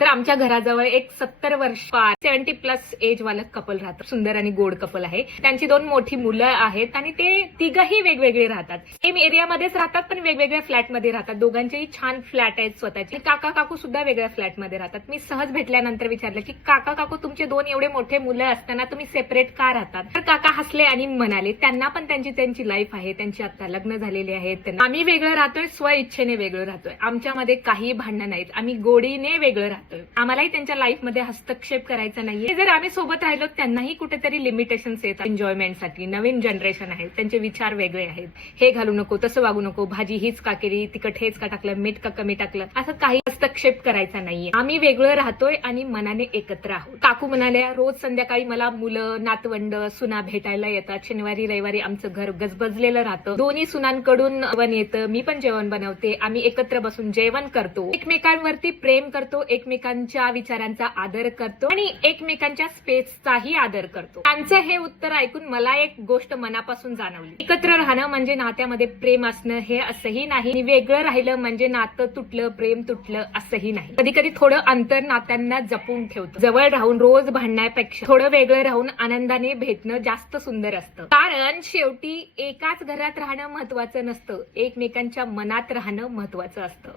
तर आमच्या घराजवळ एक 70 वर्ष 70+ एज वाला कपल राहतं. सुंदर आणि गोड कपल आहे. त्यांची 2 मोठी मुलं आहेत आणि ते तिघही वेगवेगळे राहतात. सेम एरियामध्येच राहतात पण वेगवेगळ्या फ्लॅटमध्ये राहतात. दोघांचेही छान फ्लॅट आहेत स्वतःचे. काका काकू सुद्धा वेगळ्या फ्लॅटमध्ये राहतात. मी सहज भेटल्यानंतर विचारलं की काका काकू तुमचे 2 एवढे मोठे मुलं असताना तुम्ही सेपरेट का राहतात? तर काका हसले आणि म्हणाले त्यांना पण त्यांची लाईफ आहे. त्यांची आता लग्न झालेले आहेत. आम्ही वेगळं राहतोय, स्व इच्छेने वेगळं राहतोय. आमच्यामध्ये काही भांडणं नाहीत. आम्ही गोडीने वेगळं राहतोय. आम्हालाही त्यांच्या लाईफमध्ये हस्तक्षेप करायचा नाहीये. जर आम्ही सोबत राहिलो त्यांनाही कुठेतरी लिमिटेशन्स येतात एन्जॉयमेंटसाठी. नवीन जनरेशन आहे, त्यांचे विचार वेगळे आहेत. हे घालू नको, तसं वागू नको, भाजी हीच का केली, तिखट हेच का टाकलं, मीठ का कमी टाकलं, असं काही हस्तक्षेप करायचा नाहीये. आम्ही वेगळं राहतोय आणि मनाने एकत्र आहोत. काकू म्हणाल्या रोज संध्याकाळी मला मुलं, नातवंड, सुना भेटायला येतात. शनिवारी रविवारी आमचं घर गजबजलेलं राहतं. दोन्ही सुनांकडून जेवण येतं, मी पण जेवण बनवते. आम्ही एकत्र बसून जेवण करतो, एकमेकांवरती प्रेम करतो, एकमेकांच्या विचारांचा आदर करतो आणि एकमेकांच्या स्पेसचाही आदर करतो. त्यांचं हे उत्तर ऐकून मला एक गोष्ट मनापासून जाणवली. एकत्र राहणं म्हणजे नात्यामध्ये प्रेम असणं हे असंही नाही आणि वेगळं राहिलं म्हणजे नातं तुटलं, प्रेम तुटलं असंही नाही. कधी कधी थोडं अंतर नात्यांना जपून ठेवतं. जवळ राहून रोज भांडण्यापेक्षा थोडं वेगळं राहून आनंदाने भेटणं जास्त सुंदर असतं. कारण शेवटी एकाच घरात राहणं महत्वाचं नसतं, एकमेकांच्या मनात राहणं महत्वाचं असतं.